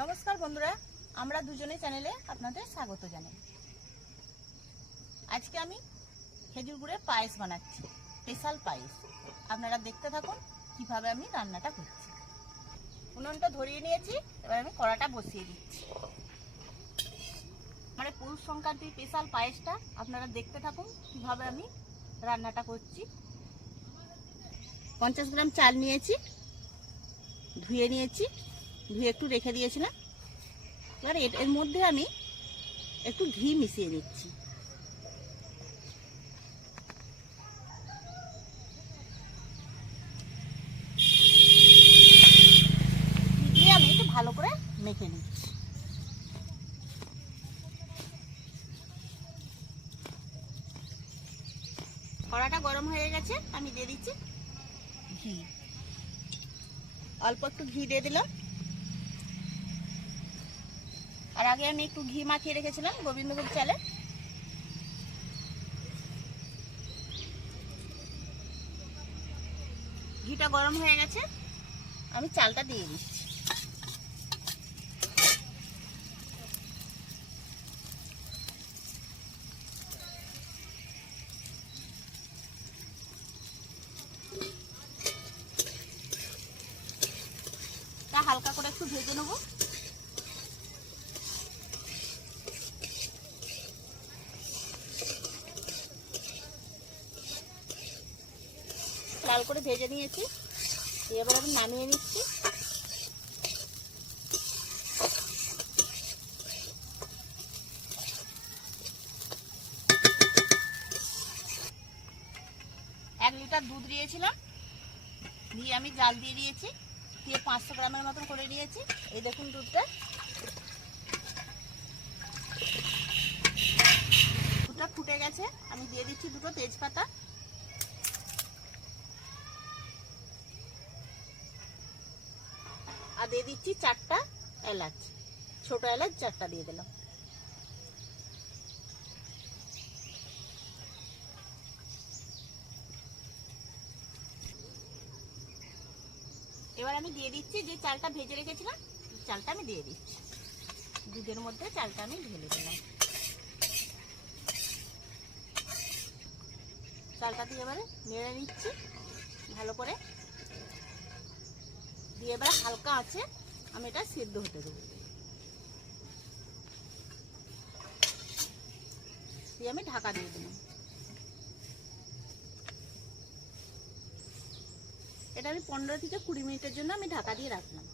নমস্কার বন্ধুরা, আমরা দুজনে চ্যানেলে আপনাদের স্বাগত জানাই। আজকে আমি খেজুর গুড়ের পায়েস বানাচ্ছি, স্পেশাল পায়েস। আপনারা দেখতে থাকুন কিভাবে আমি রান্নাটা করছি। উনুনটা ধরিয়ে নিয়েছি, এবার আমি কড়াটা বসিয়ে দিচ্ছি। মানে পৌষ সংক্রান্তির স্পেশাল পায়েসটা আপনারা দেখতে থাকুন কিভাবে আমি রান্নাটা করছি। 50 গ্রাম চাল নিয়েছি, ধুয়ে নিয়েছি, ধুয়ে একটু রেখে দিয়েছিলাম। এবার এর মধ্যে আমি একটু ঘি মিশিয়ে দিচ্ছি। ঘি দিয়ে আমি একটু ভালো করে মেখে নিচ্ছি। কড়াটা গরম হয়ে গেছে, আমি দিয়ে দিচ্ছি ঘি। অল্প একটু ঘি দিয়ে দিলাম। আর আগে আমি একটু ঘি মাখিয়ে রেখেছিলাম গোবিন্দভোগ চালে। ঘিটা গরম হয়ে গেছে, আমি চালটা দিয়ে দিচ্ছি। তা হালকা করে একটু ভেজে নেবো। লাল করে ভেজে নিয়েছি, এবার আমি নামিয়ে নিচ্ছি। এক লিটার দুধ দিয়েছিলাম, দিয়ে আমি জাল দিয়ে দিয়েছি, দিয়ে 500 গ্রামের মতন করে দিয়েছি। এই দেখুন দুধটা ফুটে গেছে। আমি দিয়ে দিচ্ছি দুটো তেজপাতা, আর দিয়ে দিচ্ছি 4টা এলাচ, ছোট এলাচ 4টা দিয়ে দিলাম। এবার আমি দিয়ে দিচ্ছি যে চালটা ভেজে রেখেছিলাম, চালটা আমি দিয়ে দিচ্ছি। দুধের মধ্যে চালটা আমি ঢেলে দিলাম। চালটা দিয়ে এবারে নেড়ে নিচ্ছি ভালো করে, দিয়ে এবারে হালকা আছে আমি এটা সিদ্ধ হতে দেবো। দিয়ে আমি ঢাকা দিয়ে দিলাম। এটা আমি 15 থেকে 20 মিনিটের জন্য আমি ঢাকা দিয়ে রাখলাম।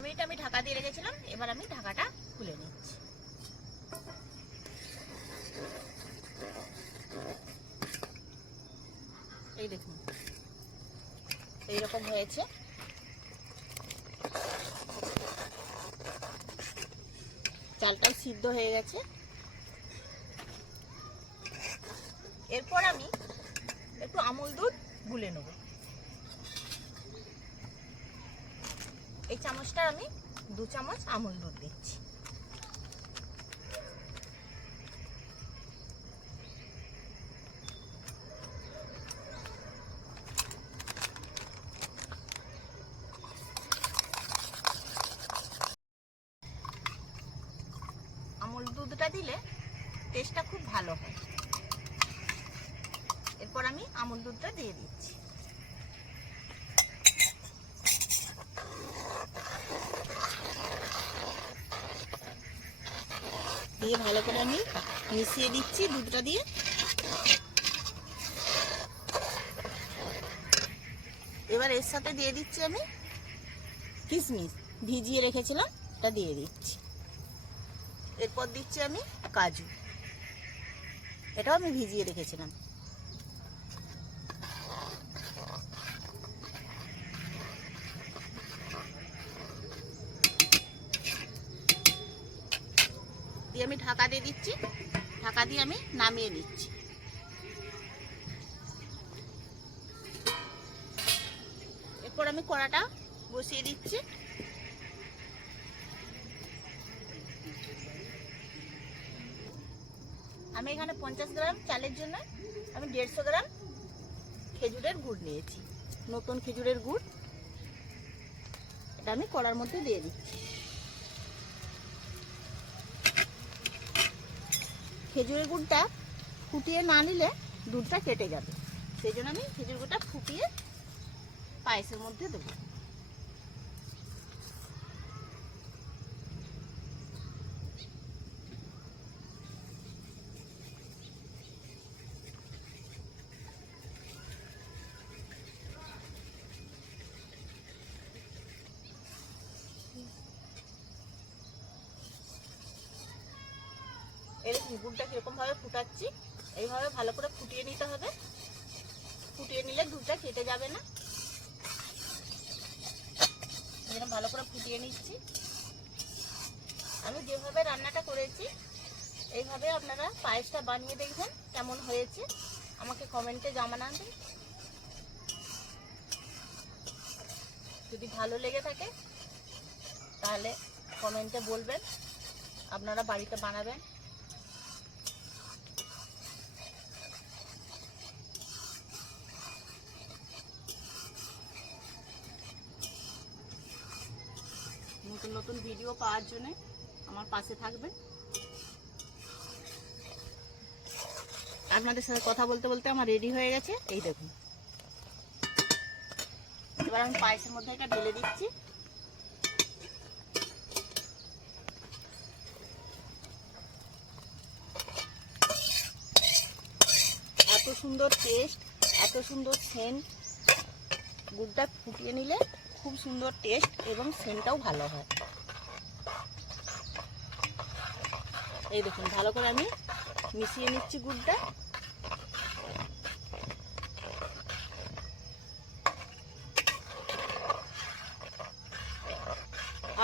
মিনিট আমি ঢাকা দিয়ে রেখেছিলাম, এবার আমি ঢাকাটা খুলে নিচ্ছি। এই দেখুন এইরকম হয়েছে। চালটাও সিদ্ধ হয়ে গেছে। এরপর আমি একটু আমুল দুধ গুলে নেব। এই চামচটা আমি 2 চামচ আমুল দুধ দিচ্ছি। আমুল দুধটা দিলে টেস্টটা খুব ভালো হয়। এরপর আমি আমুল দুধটা দিয়ে দিচ্ছি। দিয়ে ভালো করে আমি মিশিয়ে দিচ্ছি দুধটা দিয়ে। এবার এর সাথে দিয়ে দিচ্ছি আমি কিশমিশ, ভিজিয়ে রেখেছিলাম, এটা দিয়ে দিচ্ছি। এরপর দিচ্ছি আমি কাজু, এটাও আমি ভিজিয়ে রেখেছিলাম। দিয়ে আমি ঢাকা দিয়ে দিচ্ছি, ঢাকা দিয়ে আমি নামিয়ে নিচ্ছি। এরপর আমি কড়াটা বসিয়ে দিচ্ছি। আমি এখানে 50 গ্রাম চালের জন্য আমি 150 গ্রাম খেজুরের গুড় নিয়েছি, নতুন খেজুরের গুড়। এটা আমি কড়ার মধ্যে দিয়ে দিচ্ছি। খেজুরের গুড়টা ফুটিয়ে না নিলে দুধটা কেটে যাবে, সেই জন্য আমি খেজুর গুড়টা ফুটিয়ে পায়েসের মধ্যে দেবো। এরকম গুড়টা কিরকম ভাবে ফুটাচ্ছি, এইভাবে ভালো করে ফুটিয়ে নিতে হবে। ফুটিয়ে নিলে দুধটা কেটে যাবে না। এরকম ভালো করে ফুটিয়ে নিচ্ছি। আমি যেভাবে রান্নাটা করেছি এইভাবে আপনারা পায়েসটা বানিয়ে দেখবেন কেমন হয়েছে, আমাকে কমেন্টে জানাবেন। যদি ভালো লেগে থাকে তাহলে কমেন্টে বলবেন, আপনারা বাড়িতে বানাবেন। নতুন নতুন ভিডিও পাওয়ার জন্য আমার পাশে থাকবেন। আপনাদের সাথে কথা বলতে বলতে আমার রেডি হয়ে গেছে, এই দেখুন। এবার আমি পায়েসের মধ্যে এটা ঢেলে দিচ্ছি। এত সুন্দর টেস্ট, এত সুন্দর সেন্ট, গুড়টা ফুটিয়ে নিলে খুব সুন্দর টেস্ট এবং সেন্টটাও ভালো হয়। এই দেখুন ভালো করে আমি মিশিয়ে নিচ্ছি গুড়টা।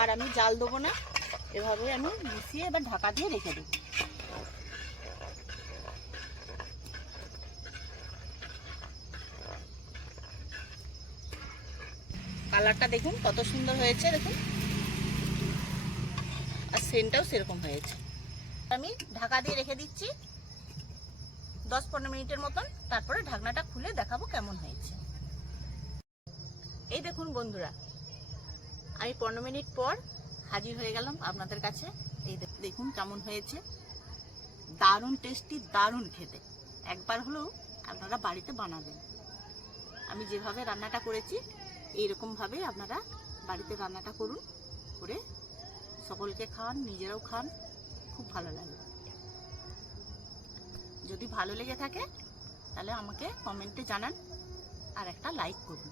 আর আমি জাল দেবো না, এভাবে আমি মিশিয়ে এবার ঢাকা দিয়ে রেখে দেবো। কালারটা দেখুন কত সুন্দর হয়েছে, দেখুন, আর সেন্টটাও সেরকম হয়েছে। আমি ঢাকা দিয়ে রেখে দিচ্ছি 10-15 মিনিটের মতন, তারপরে ঢাকনাটা খুলে দেখাবো কেমন হয়েছে। এই দেখুন বন্ধুরা, আমি 15 মিনিট পর হাজির হয়ে গেলাম আপনাদের কাছে। এই দেখুন কেমন হয়েছে, দারুণ টেস্টি, দারুণ খেতে। একবার হলেও আপনারা বাড়িতে বানাবেন। আমি যেভাবে রান্নাটা করেছি এইরকমভাবে আপনারা বাড়িতে রান্নাটা করুন, করে সকলকে খান, নিজেরাও খান, খুব ভালো লাগবে। যদি ভালো লেগে থাকে তাহলে আমাকে কমেন্টে জানান আর একটা লাইক করুন।